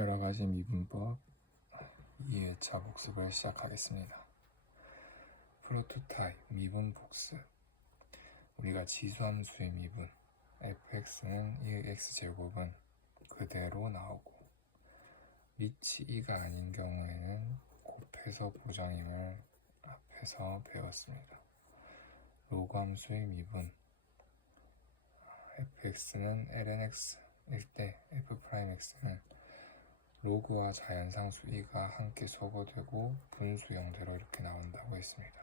여러가지 미분법 2회차 복습을 시작하겠습니다. 프로토타입 미분 복습. 우리가 지수함수의 미분 fx는 2x제곱은 그대로 나오고 밑이 2가 아닌 경우에는 곱해서 보정임을 앞에서 배웠습니다. 로그함수의 미분 fx는 lnx일 때 f'x는 로그와 자연상수 2가 함께 소거되고 분수 형태로 이렇게 나온다고 했습니다.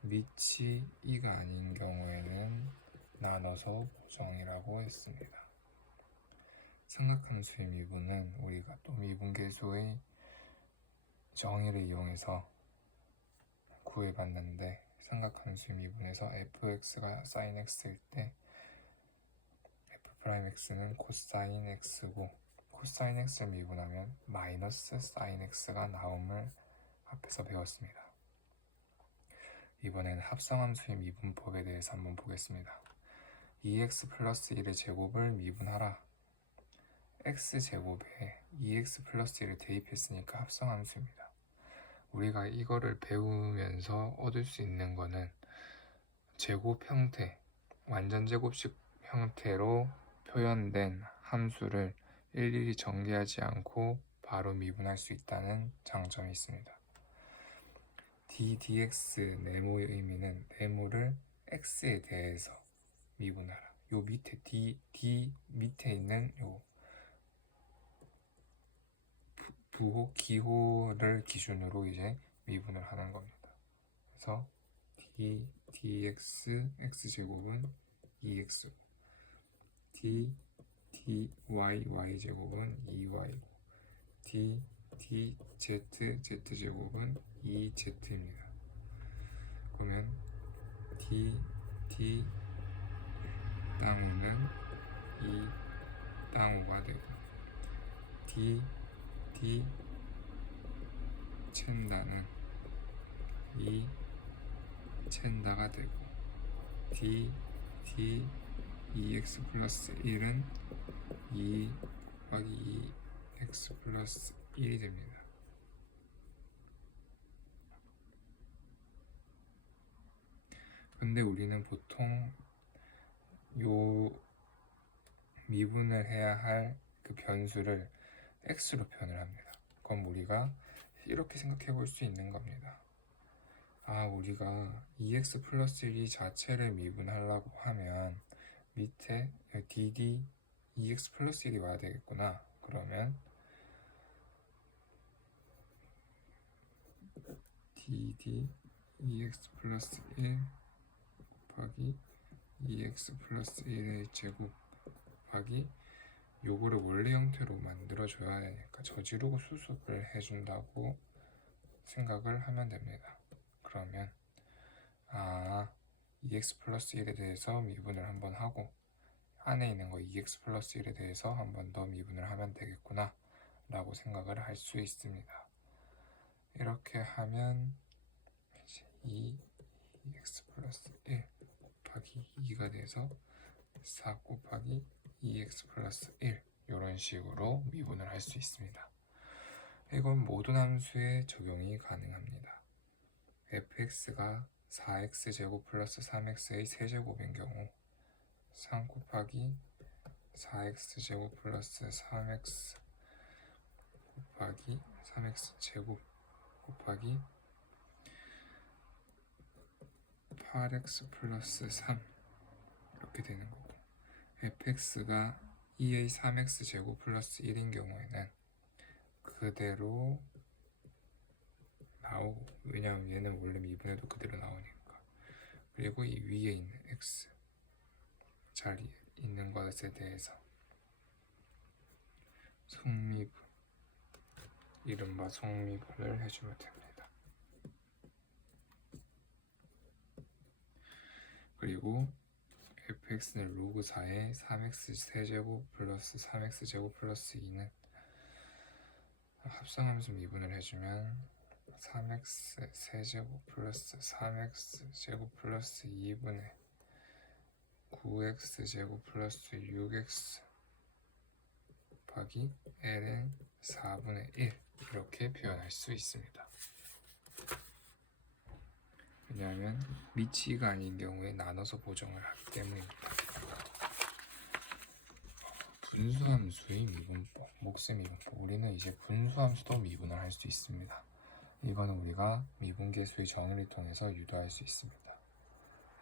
밑이 2가 아닌 경우에는 나눠서 보정이라고 했습니다. 삼각함수의 미분은 우리가 또 미분계수의 정의를 이용해서 구해봤는데, 삼각함수의 미분에서 fx가 sin x일 때 f'x는 코사인 x고 코사인 x를 미분하면 마이너스 사인 x가 나옴을 앞에서 배웠습니다. 이번에는 합성함수의 미분법에 대해서 한번 보겠습니다. 2x 플러스 1의 제곱을 미분하라. x제곱에 2x 플러스 1을 대입했으니까 합성함수입니다. 우리가 이거를 배우면서 얻을 수 있는 거는 제곱 형태, 완전제곱식 형태로 표현된 함수를 일일이 전개하지 않고 바로 미분할 수 있다는 장점이 있습니다. ddx 네모의 의미는 네모를 x에 대해서 미분하라. 요 밑에 d 밑에 있는 요 부호 기호를 기준으로 이제 미분을 하는 겁니다. 그래서 dx x제곱은 2x, dy 제곱은 2y고 dz z제곱은 2z입니다. 그러면 d 땅5는 2 땅5가 되고 d 첸다는 2 첸다가 되고 d 2x 플러스 1은 2 곱하기 2x 플러스 1이 됩니다. 근데 우리는 보통 요 미분을 해야 할 그 변수를 x로 표현을 합니다. 그럼 우리가 이렇게 생각해 볼 수 있는 겁니다. 우리가 2x 플러스 1 자체를 미분하려고 하면 밑에 dd 2x 플러스 1이 와야 되겠구나. 그러면 dd 2x 플러스 1 곱하기 2x 플러스 1의 제곱 곱하기 요거를 원래 형태로 만들어줘야 되니까 저지르고 수습을 해준다고 생각을 하면 됩니다. 그러면 2x 플러스 1에 대해서 미분을 한번 하고 안에 있는 거 2x 플러스 1에 대해서 한 번 더 미분을 하면 되겠구나 라고 생각을 할 수 있습니다. 이렇게 하면 이제 2x 플러스 1 곱하기 2가 돼서 4 곱하기 2x 플러스 1 이런 식으로 미분을 할 수 있습니다. 이건 모든 함수에 적용이 가능합니다. fx가 4x제곱 플러스 3x의 세제곱인 경우 3 곱하기 4x제곱 플러스 3x 곱하기 3x제곱 곱하기 8x 플러스 3 이렇게 되는 거고, fx가 2의 3x제곱 플러스 1인 경우에는 그대로 나오고, 왜냐하면 얘는 원래 미분해도 그대로 나오니까. 그리고 이 위에 있는 x 자리에 있는 것에 대해서 성미분, 이른바 성미분을 해주면 됩니다. 그리고 fx는 로그 4의 3x 세제곱 플러스 3x 제곱 플러스 2는 합성함수 미분을 해주면 3x 세제곱 플러스 3x 제곱 플러스 2분의 9x 제곱 플러스 6x 곱하기 ln 4분의 1 이렇게 표현할 수 있습니다. 왜냐하면 미치가 아닌 경우에 나눠서 보정을 하기 때문입니다. 분수함수의 미분법, 몫의 미분법. 우리는 이제 분수함수도 미분을 할 수 있습니다. 이거는 우리가 미분계수의 정의를 통해서 유도할 수 있습니다.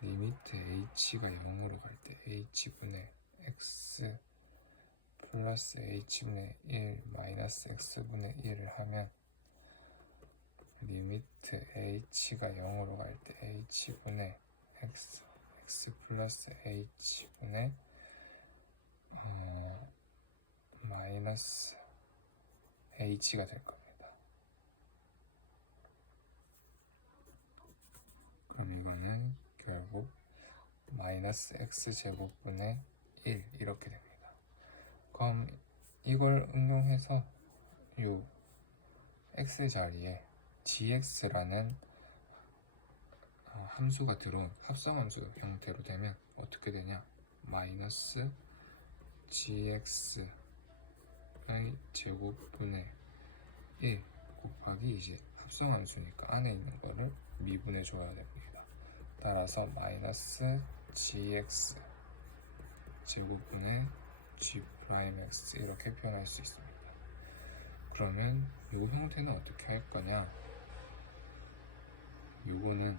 리미트 h가 0으로 갈 때 h분의 x 플러스 h분의 1 마이너스 x분의 1을 하면 리미트 h가 0으로 갈 때 h분의 x 플러스 h분의 마이너스 h가 될 겁니다. 그럼 이거는 결국 마이너스 x제곱분의 1 이렇게 됩니다. 그럼 이걸 응용해서 요 x 자리에 gx라는 함수가 들어온 합성함수 형태로 되면 어떻게 되냐? 마이너스 gx의 제곱분의 1 곱하기 이제 합성함수니까 안에 있는 거를 미분해 줘야 됩니다. 따라서 마이너스 gx 제곱분의 g'x 이렇게 표현할 수 있습니다. 그러면 이 형태는 어떻게 할 거냐? 이거는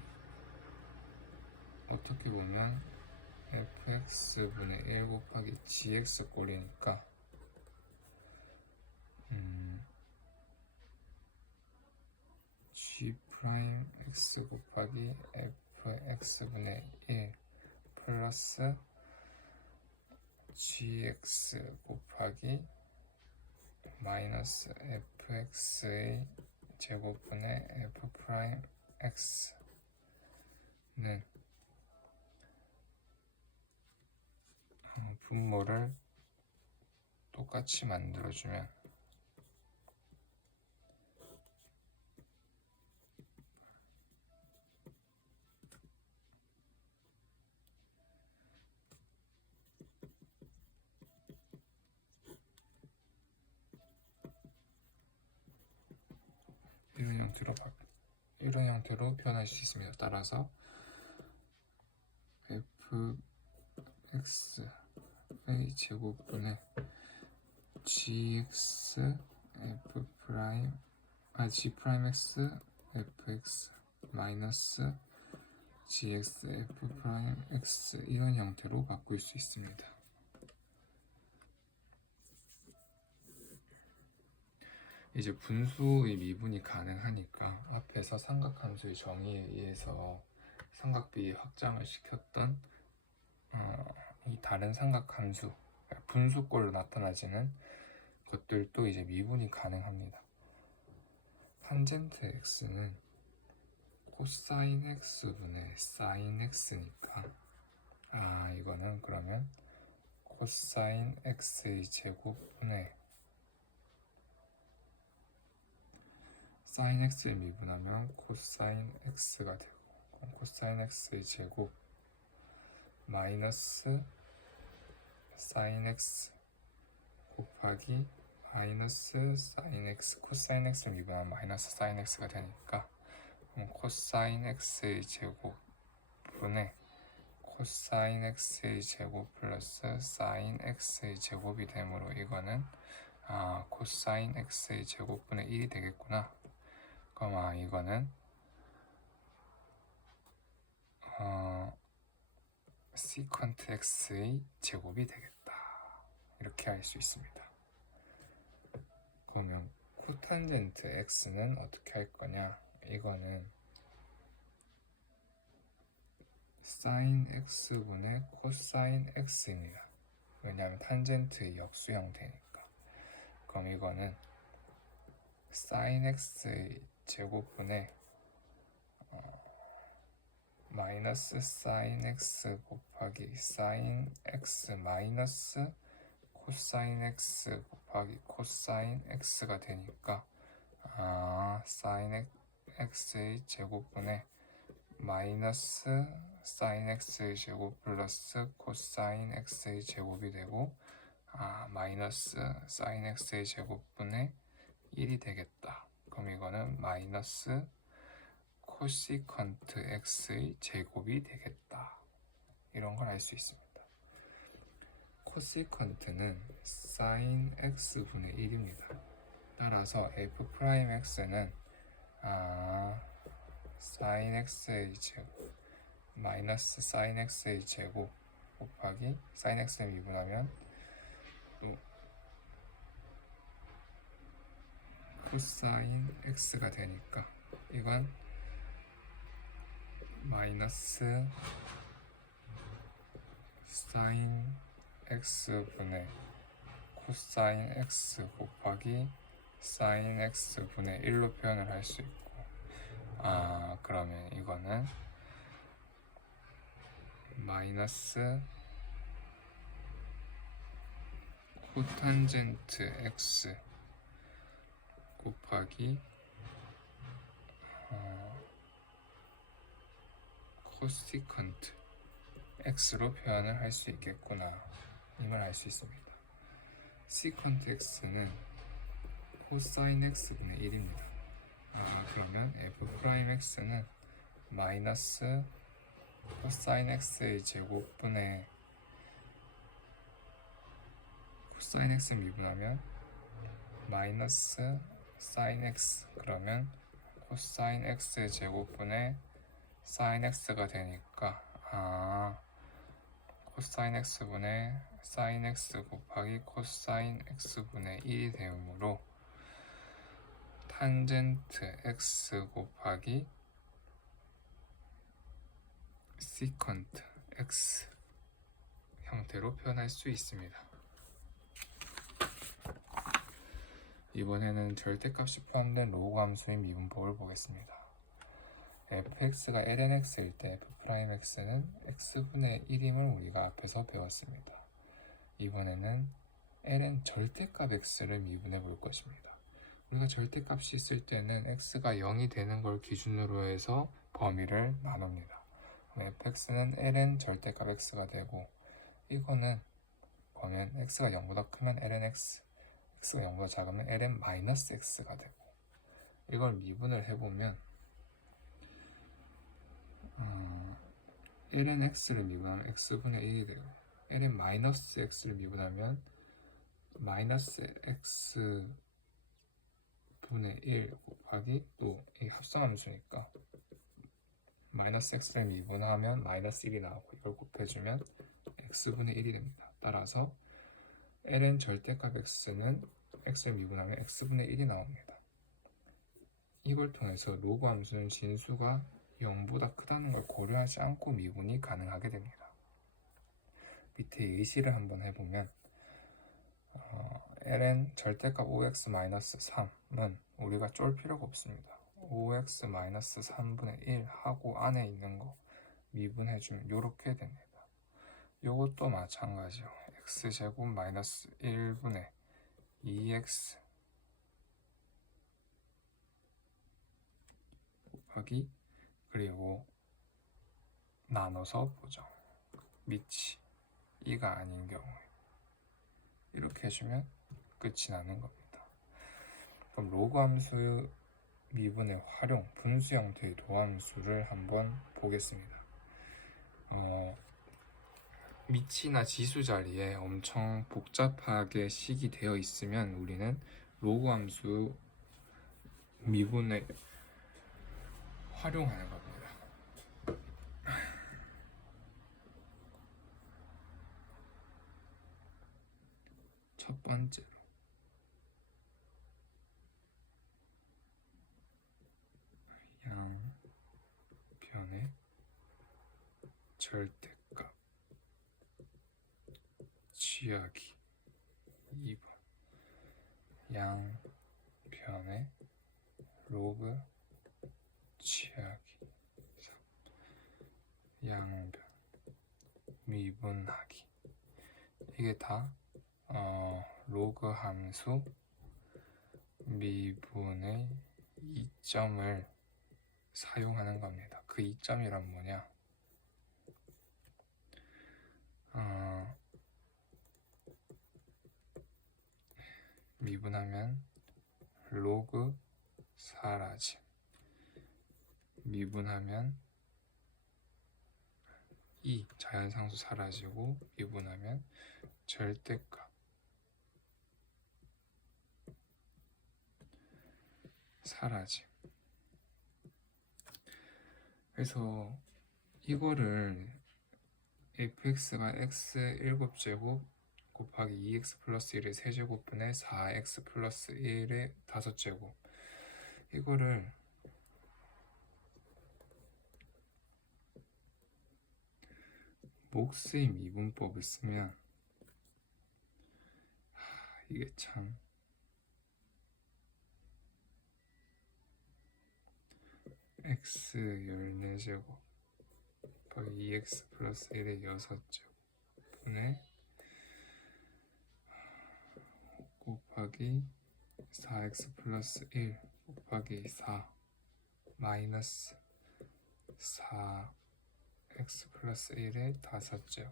어떻게 보면 fx분의 1 곱하기 gx 꼴이니까 g'x 곱하기 fx분의 1 플러스 gx 곱하기 마이너스 fx의 제곱분의 f'x는 분모를 똑같이 만들어주면 이런 형태로 표현할 수 있습니다. 따라서 fx의 제곱분의 gx g'x fx 마이너스 gx f'x 이런 형태로 바꿀 수 있습니다. 이제 분수의 미분이 가능하니까 앞에서 삼각함수의 정의에 의해서 삼각비 확장을 시켰던 이 다른 삼각함수 분수꼴로 나타나지는 것들도 이제 미분이 가능합니다. 탄젠트 x는 코사인 x분의 사인 x니까 이거는 그러면 코사인 x의 제곱분의 사인 x를 미분하면 코사인 x가 되고 코사인 x의 제곱 마이너스 사인 x 곱하기 마이너스 사인 x 코사인 x를 미분하면 마이너스 사인 x가 되니까 코사인 x의 제곱분의 코사인 x의 제곱 플러스 사인 x의 제곱이 되므로 이거는 코사인 x의 제곱분의 1이 되겠구나. 그럼 이거는 시컨트 x의 제곱이 되겠다. 이렇게 할 수 있습니다. 그러면 코탄젠트 x는 어떻게 할 거냐? 이거는 사인 x분의 코사인 x입니다. 왜냐하면 탄젠트의 역수 형태니까. 그럼 이거는 사인 x의 제곱분의 마이너스 사인 x 곱하기 사인 x 마이너스 코사인 x 곱하기 코사인 x가 되니까 사인 x의 제곱분의 마이너스 사인 x의 제곱 플러스 코사인 x의 제곱이 되고 마이너스 사인 x의 제곱분의 1이 되겠다. 그럼 이거는 마이너스 코시컨트 x의 제곱이 되겠다. 이런 걸 알 수 있습니다. 코시컨트는 sin x분의 1입니다. 따라서 f'x는 sin x의 제곱 마이너스 sin x의 제곱 곱하기 sin x를 미분하면 코사인 x가 되니까 이건 마이너스 sin x분의 코사인 x 곱하기 sin x분의 1로 표현을 할 수 있고 그러면 이거는 마이너스 코탄젠트 x 곱하기 코시컨트 x로 표현을 할 수 있겠구나. 이걸 알 수 있습니다. 시컨트 x는 코사인 x분의 1입니다. 그러면 f'x는 마이너스 코사인 x의 제곱분의 코사인 x 미분하면 마이너스 sin x 그러면 코사인 x의 제곱분의 sin x가 되니까 코사인 x분의 sin x 곱하기 코사인 x분의 1이 되므로 탄젠트 x 곱하기 시컨트 x 형태로 표현할 수 있습니다. 이번에는 절대값이 포함된 로그 함수의 미분법을 보겠습니다. fx가 lnx일 때 f'x는 x분의 1임을 우리가 앞에서 배웠습니다. 이번에는 ln 절대값 x를 미분해 볼 것입니다. 우리가 절대값이 있을 때는 x가 0이 되는 걸 기준으로 해서 범위를 나눕니다. fx는 ln 절대값 x가 되고 이거는 보면 x가 0보다 크면 lnx x가 0보다 작으면 ln-x가 되고 이걸 미분을 해보면 lnx를 미분하면 x분의 1이 되고 ln-x를 미분하면 마이너스 x분의 1 곱하기 또 이 합성함수니까 마이너스 x를 미분하면 마이너스 1이 나오고 이걸 곱해주면 x분의 1이 됩니다. 따라서 ln 절대값 x는 x를 미분하면 x분의 1이 나옵니다. 이걸 통해서 로그 함수는 진수가 0보다 크다는 걸 고려하지 않고 미분이 가능하게 됩니다. 밑에 예시를 한번 해보면 ln 절대값 5x-3은 우리가 쫄 필요가 없습니다. 5x-3분의 1 하고 안에 있는 거 미분해주면 이렇게 됩니다. 요것도 마찬가지요. x제곱 마이너스 1분의 2x 곱하기 그리고 나눠서 보죠. 밑이 2가 아닌 경우에 이렇게 해주면 끝이 나는 겁니다. 그럼 로그 함수 미분의 활용, 분수 형태의 도함수를 한번 보겠습니다. 미치나 지수 자리에 엄청 복잡하게 식이 되어 있으면 우리는 로그 함수 미분을 활용하는 겁니다. 첫 번째로 양변의 절대값 취하기 2번 양변의 로그 취하기 3 양변 미분하기 이게 다 로그 함수 미분의 이점을 사용하는 겁니다. 그 이점이란 뭐냐? 미분하면 로그 사라짐. 미분하면 2 자연상수 사라지고 미분하면 절대값 사라짐. 그래서 이거를 fx가 x 7제곱 곱하기 2x 플러스 1의 세제곱분의 4x 플러스 1의 5제곱, 이거를 목수의 미분법을 쓰면 이게 참 x 14제곱 곱하기 2x 플러스 1의 6제곱분의 곱하기 4x 플러스 1 곱하기 4 마이너스 4x 플러스 1의 5제곱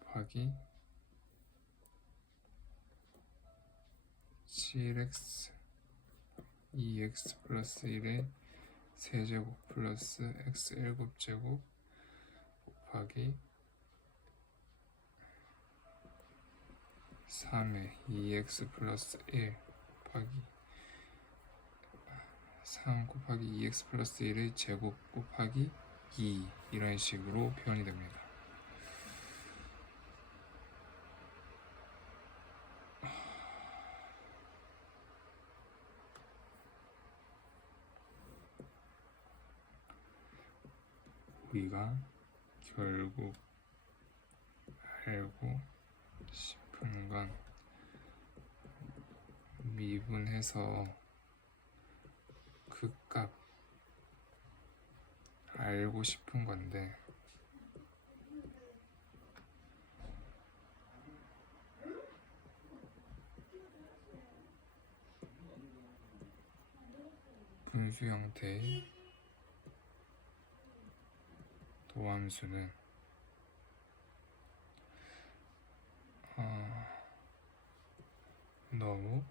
곱하기 7x 2x 플러스 1의 세제곱 플러스 x 7제곱 곱하기 3의 2x 플러스 1 곱하기 3 곱하기 2x 플러스 1의 제곱 곱하기 2, 이런 식으로 표현이 됩니다. 우리가 결국 알고 싶은 건 미분해서 그 값 알고 싶은 건데, 분수 형태의 도함수는 너무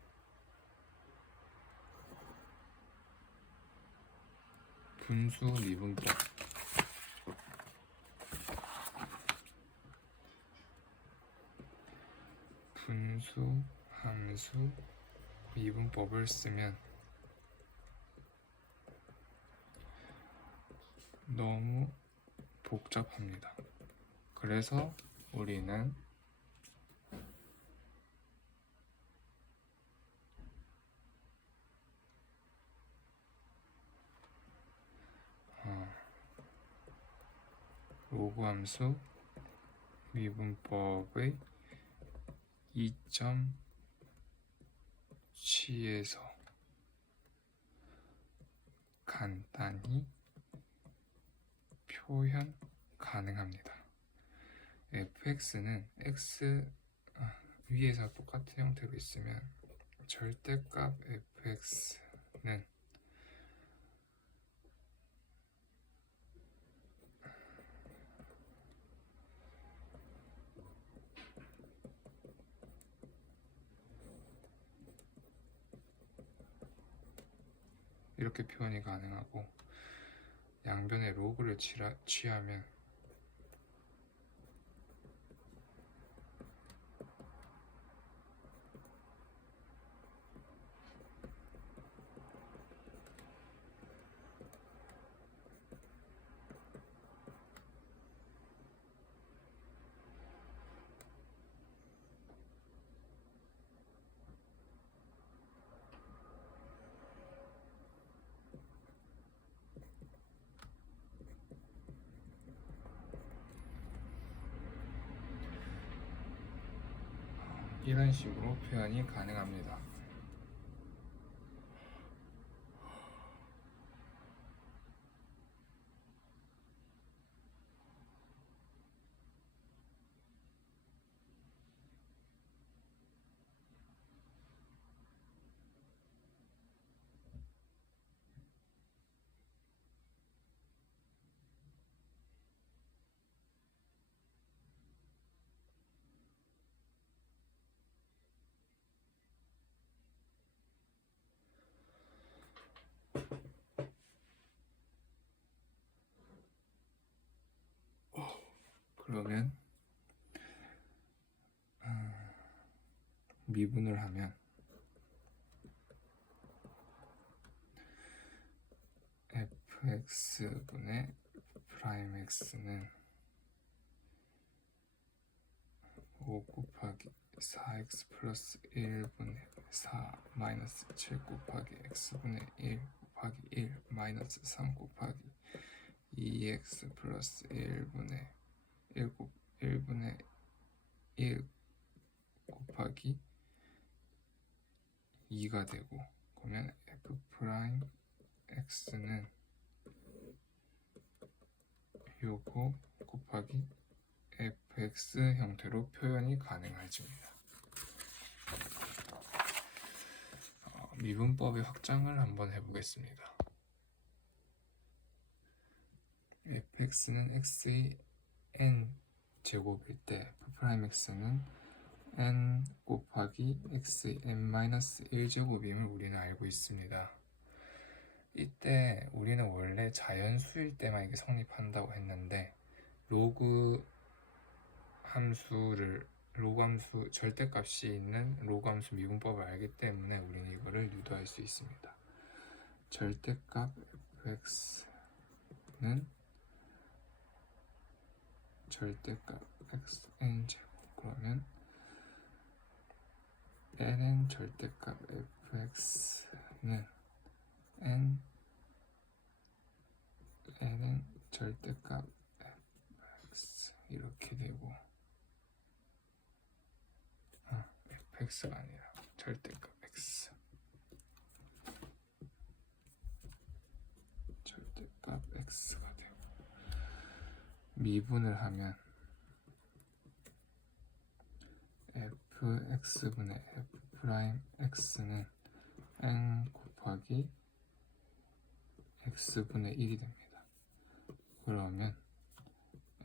분수 미분법 분수 함수 미분법을 쓰면 너무 복잡합니다. 그래서 우리는 로그 함수 미분법의 이점 취에서 간단히 표현 가능합니다. fx는 x 위에서 똑같은 형태로 있으면 절대값 fx는 이렇게 표현이 가능하고, 양변에 로그를 취하면 이런 식으로 표현이 가능합니다. 그러면 미분을 하면 fx분의 프라임 x는 5 곱하기 4x 플러스 1분의 4 마이너스 7 곱하기 x분의 1 곱하기 1 마이너스 3 곱하기 2x 플러스 1분의 1분의 1 곱하기 2가 되고, 그러면 f 프라임 x는 요거 곱하기 fx 형태로 표현이 가능해집니다. 미분법의 확장을 한번 해보겠습니다. fx는 x의 n 제곱일 때 f'x는 n 곱하기 x의 n-1제곱임을 우리는 알고 있습니다. 이때 우리는 원래 자연수일 때만 이게 성립한다고 했는데 로그 함수 절대값이 있는 로그 함수 미분법을 알기 때문에 우리는 이거를 유도할 수 있습니다. 절대값 fx는 절대값 xn 제곱, 그러면 ln 절대값 fx는 n ln 절대값 fx 이렇게 되고, fx가 아니라 절대값 x, 절대값 x가 되고, 미분을 하면 fx분의 f 프라임 x는 n 곱하기 x분의 1이 됩니다. 그러면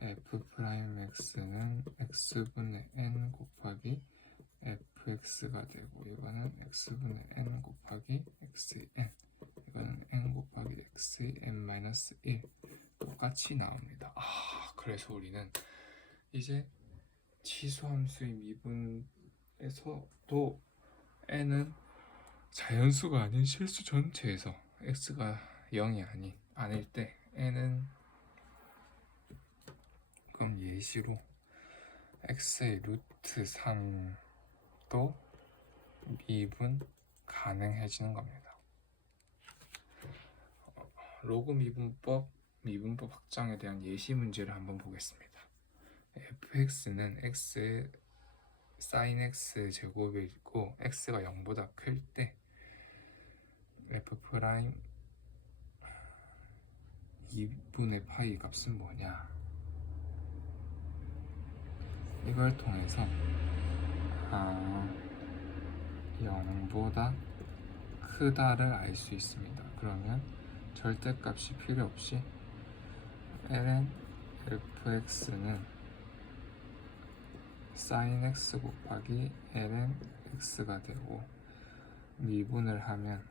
f 프라임 x는 x분의 n 곱하기 fx가 되고, 이거는 x분의 n 곱하기 x의 n, 이거는 n 곱하기 x의 n-1 똑같이 나옵니다. 그래서 우리는 이제 치수함수의 미분에서도 n은 자연수가 아닌 실수 전체에서 x가 0이 아닐 때 n은, 그럼 예시로 x의 루트 3도 미분 가능해지는 겁니다. 로그 미분법 확장에 대한 예시 문제를 한번 보겠습니다. fx는 x의 sin x 제곱이고 x가 0보다 클 때 f 프라임 2분의 파이 값은 뭐냐, 이걸 통해서 0보다 크다를 알 수 있습니다. 그러면 절대값이 필요 없이 ln fx는 sin x 곱하기 ln x가 되고, 미분을 하면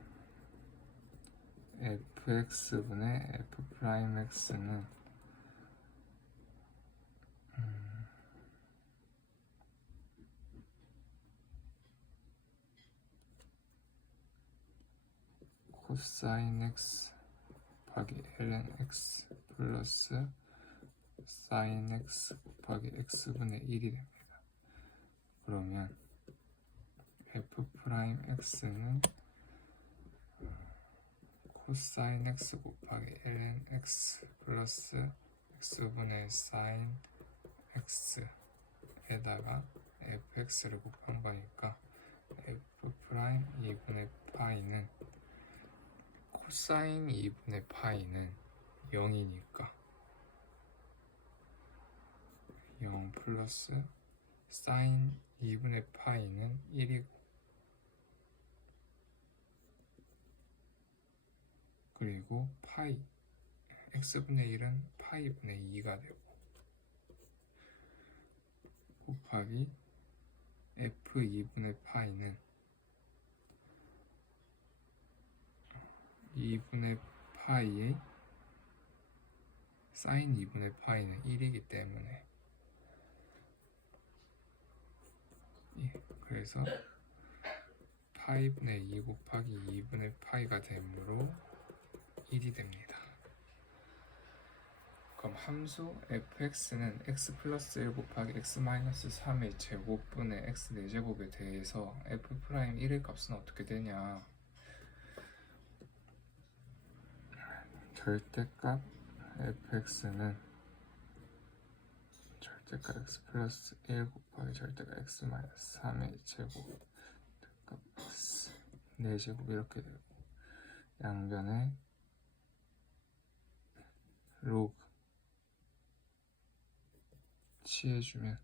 fx분의 f 프라임 x는 코사인 x 곱하기 ln x 플러스 sin x 곱하기 x분의 1이 됩니다. 그러면 f 프라임 x는 코사인 x 곱하기 ln x 플러스 x분의 sin x에다가 fx를 곱한 거니까 f 프라임 2분의 파이는 코사인 2분의 파이는 0이니까 0 플러스 사인 2분의 파이는 1이고, 그리고 파이 x분의 1은 파이분의 2가 되고, 곱하기 f2분의 파이는 2분의 파이의 사인 2분의 파이는 1이기 때문에 그래서 파이분의 2 곱하기 2분의 파이가 되므로 1이 됩니다. 그럼 함수 fx는 x 플러스 1 곱하기 x 마이너스 3의 제곱분의 x 4제곱에 대해서 f 프라임 1의 값은 어떻게 되냐? 절대값 fx는 절대값 x 플러스 1 곱하기 절대값 x 마이너스 3의 제곱 절대값 x 4제곱 이렇게 되고 양변에 로그 취해주면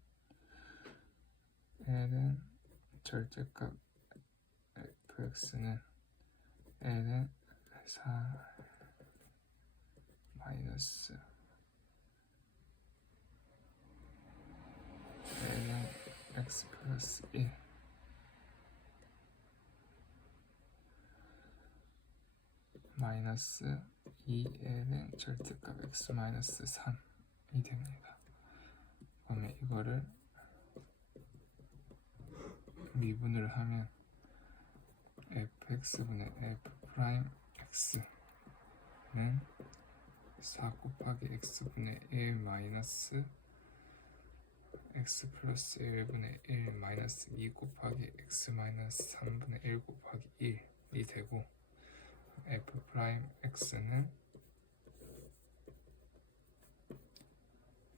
l은 절대값 fx는 l은 4 마이너스 l은 x 플러스 1 마이너스 2l은 절대값 x 마이너스 3이 됩니다. 그러면 이거를 미분을 하면 fx분의 f 프라임 x는 4 곱하기 x분의 1 마이너스 x 플러스 1분의 1 마이너스 2 곱하기 x 마이너스 3분의 1 곱하기 1이 되고 f 프라임 x는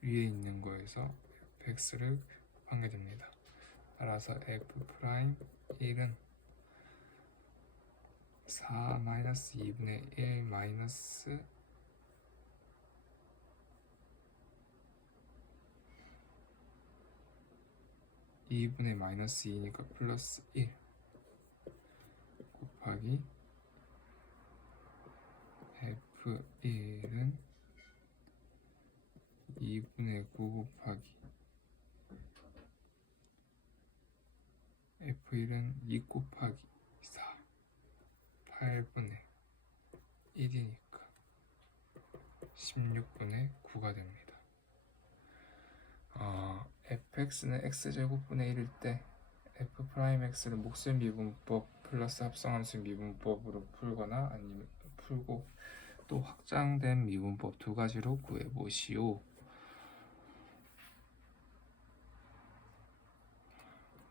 위에 있는 거에서 fx를 곱한 게 됩니다. 따라서 f 프라임 1은 4 마이너스 2분의 1 마이너스 2분의 마이너스 2니까 플러스 1 곱하기 f1은 2분의 9 곱하기 f1은 2 곱하기 4 8분의 1이니까 16분의 9가 됩니다. fx는 x제곱분의 1일 때 f 프라임 x를 목수 미분법 플러스 합성함수 미분법으로 풀거나 아니면 풀고 또 확장된 미분법 두 가지로 구해보시오.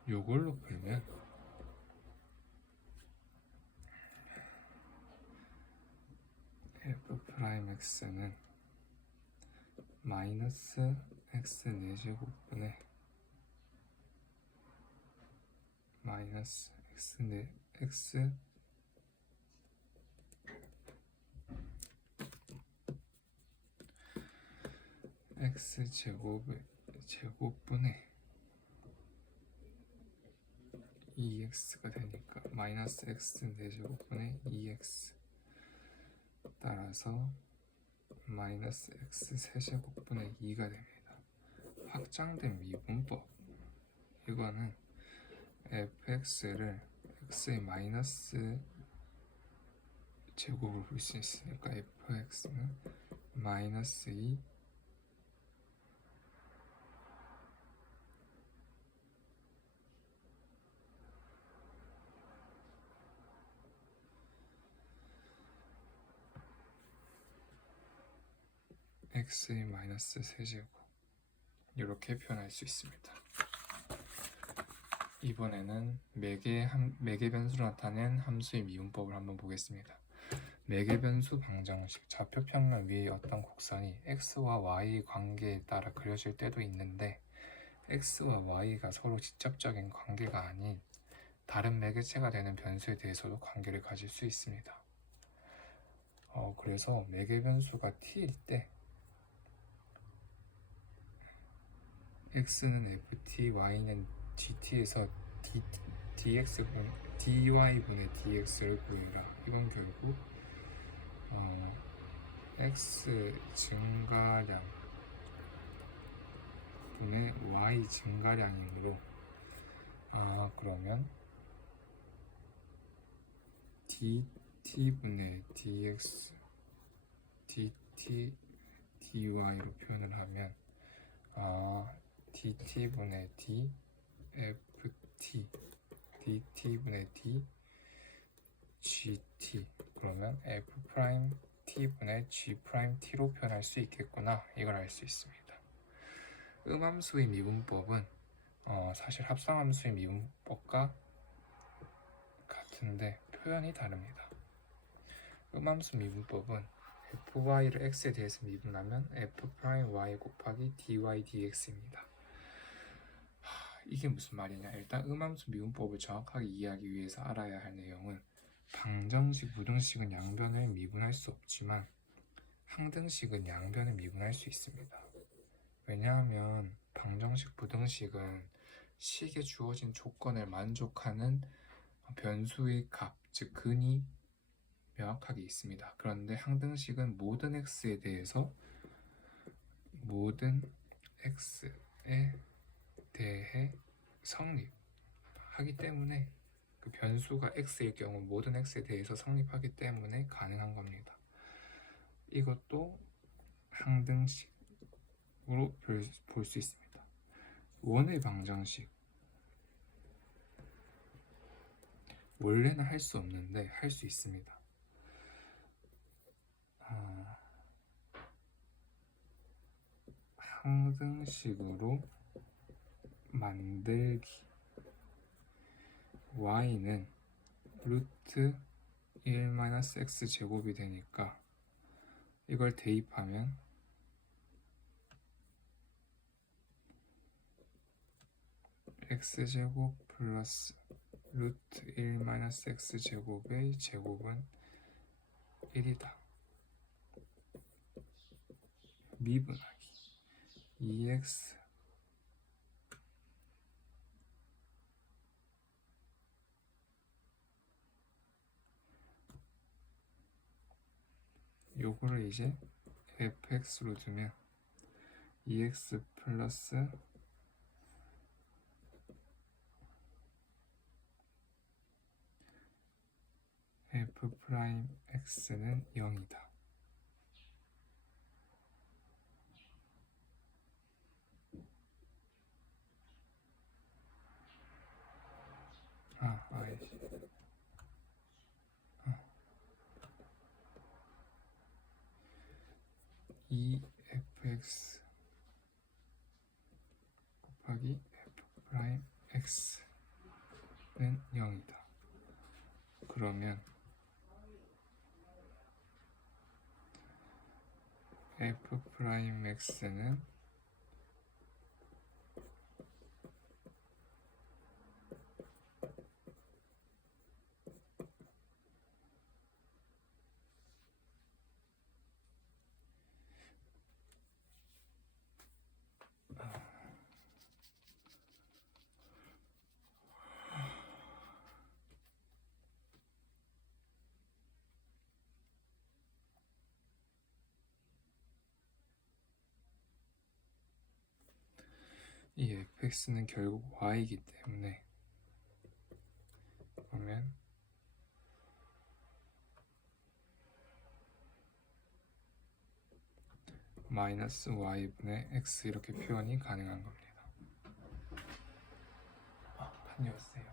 요걸로 풀면 f 프라임 x는 마이너스 x 4제곱분의 마이너스 x 제곱분의 2x가 되니까 마이너스 x 4제곱분의 2x 따라서 마이너스 x 세제곱분의 2가 됩니다. 확장된 미분법 이거는 fx를 x의 마이너스 제곱으로 볼 수 있으니까 fx는 마이너스 2 x의 마이너스 세제곱 이렇게 표현할 수 있습니다. 이번에는 매개 변수로 나타낸 함수의 미분법을 한번 보겠습니다. 매개 변수 방정식 좌표 평면 위의 어떤 곡선이 x와 y 관계에 따라 그려질 때도 있는데 x와 y가 서로 직접적인 관계가 아닌 다른 매개체가 되는 변수에 대해서도 관계를 가질 수 있습니다. 그래서 매개 변수가 t일 때 x는 ft, y는 gt에서 dy분의 dx를 구해라. 이건 결국 x 증가량 분의 y 증가량이므로 그러면 dt분의 dx dt dy로 표현을 하면 dt분의 d ft t분의 d gt, 그러면 f 프라임 t분의 g 프라임 t로 표현할 수 있겠구나, 이걸 알 수 있습니다. 음함수의 미분법은 사실 합성함수의 미분법과 같은데 표현이 다릅니다. 음함수 미분법은 fy를 x에 대해서 미분하면 f 프라임 y 곱하기 dy dx입니다. 이게 무슨 말이냐? 일단 음함수 미분법을 정확하게 이해하기 위해서 알아야 할 내용은, 방정식, 부등식은 양변을 미분할 수 없지만 항등식은 양변을 미분할 수 있습니다. 왜냐하면 방정식, 부등식은 식에 주어진 조건을 만족하는 변수의 값, 즉 근이 명확하게 있습니다. 그런데 항등식은 모든 x에 대해서 성립하기 때문에, 그 변수가 x일 경우 모든 x에 대해서 성립하기 때문에 가능한 겁니다. 이것도 항등식으로 볼 수 있습니다. 원의 방정식, 원래는 할 수 없는데 할 수 있습니다. 항등식으로 만들기, y는 루트 1-x 제곱이 되니까 이걸 대입하면 x제곱 플러스 루트 1-x 제곱의 제곱은 1이다. 미분하기 2x 요거를 이제 fx로 두면 2x 플러스 f 프라임 x는 0이다. 이 fx 곱하기 f 프라임 x는 0이다. 그러면 f 프라임 x는 이 fx는 결국 y이기 때문에, 그러면 마이너스 y분의 x 이렇게 표현이 가능한 겁니다. 다녀왔어요.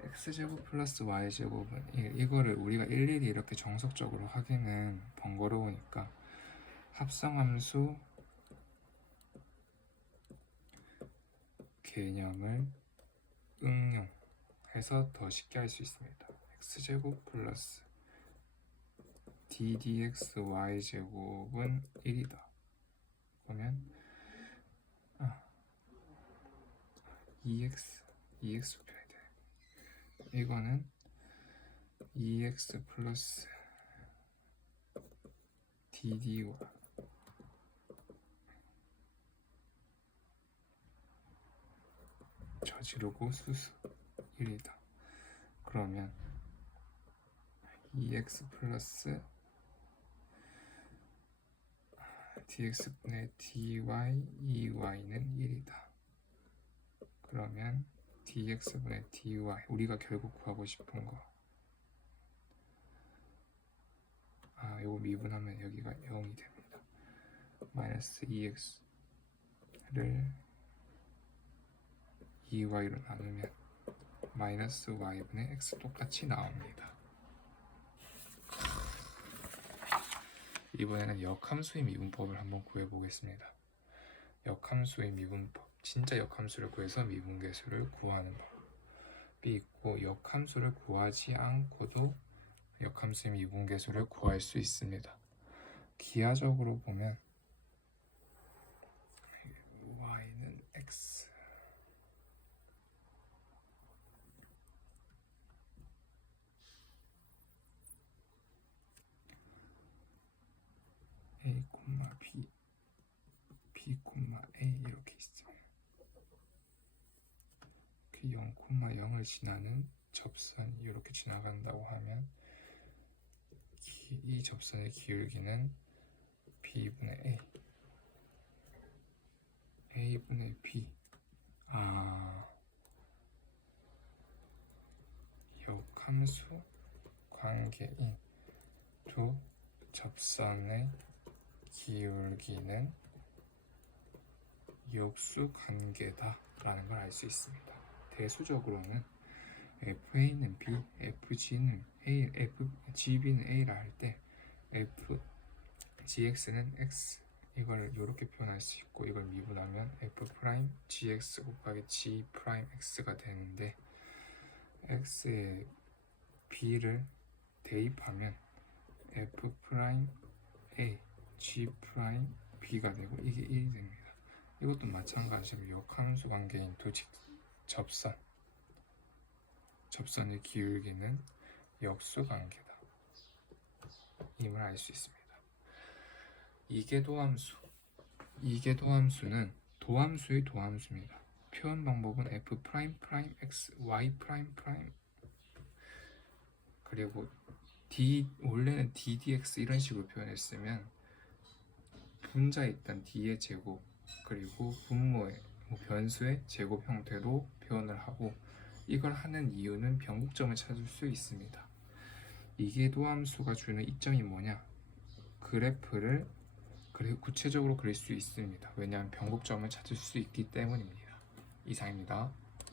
x제곱 플러스 y제곱은 이거를 우리가 일일이 이렇게 정석적으로 하기는 번거로우니까 합성함수 개념을 응용해서 더 쉽게 할 수 있습니다. x제곱 플러스 ddx y제곱은 1이다. 그러면 2x 표현이 돼. 이거는 2x 플러스 ddy 저지르고 수수 1이다. 그러면 2x 플러스 dx분의 dy 2y는 1이다. 그러면 dx분의 dy, 우리가 결국 구하고 싶은 거, 이거 미분하면 여기가 0이 됩니다. 마이너스 2x를 2y로 나누면 마이너스 y분의 x 똑같이 나옵니다. 이번에는 역함수의 미분법을 한번 구해보겠습니다. 역함수의 미분법, 진짜 역함수를 구해서 미분계수를 구하는 법이 있고, 역함수를 구하지 않고도 역함수의 미분계수를 구할 수 있습니다. 기하적으로 보면 y는 x, a, b, b, a 이렇게 있습니다. 0, 0을 지나는 접선이 이렇게 지나간다고 하면 이 접선의 기울기는 b분의 a, a분의 b. 역함수 관계인 두 접선의 기울기는 역수 관계다 라는 걸 알 수 있습니다. 대수적으로는 FA는 B, FG는 A, FGB는 A라 할 때 FGX는 X, 이걸 이렇게 표현할 수 있고, 이걸 미분하면 F'GX 곱하기 G'X가 되는데, X에 B를 대입하면 F'A, G'B가 되고 이게 1이 됩니다. 이것도 마찬가지로 역함수 관계인 두 접선의 기울기는 역수 관계다 임을 알 수 있습니다. 이계도함수는 도함수의 도함수입니다. 표현 방법은 F'X, Y', 그리고 원래는 ddx 이런 식으로 표현했으면 분자에 있던 d의 제곱 그리고 분모의 변수의 제곱 형태로 표현을 하고, 이걸 하는 이유는 변곡점을 찾을 수 있습니다. 이계도함수가 주는 이점이 뭐냐? 그래프를 구체적으로 그릴 수 있습니다. 왜냐하면 변곡점을 찾을 수 있기 때문입니다. 이상입니다.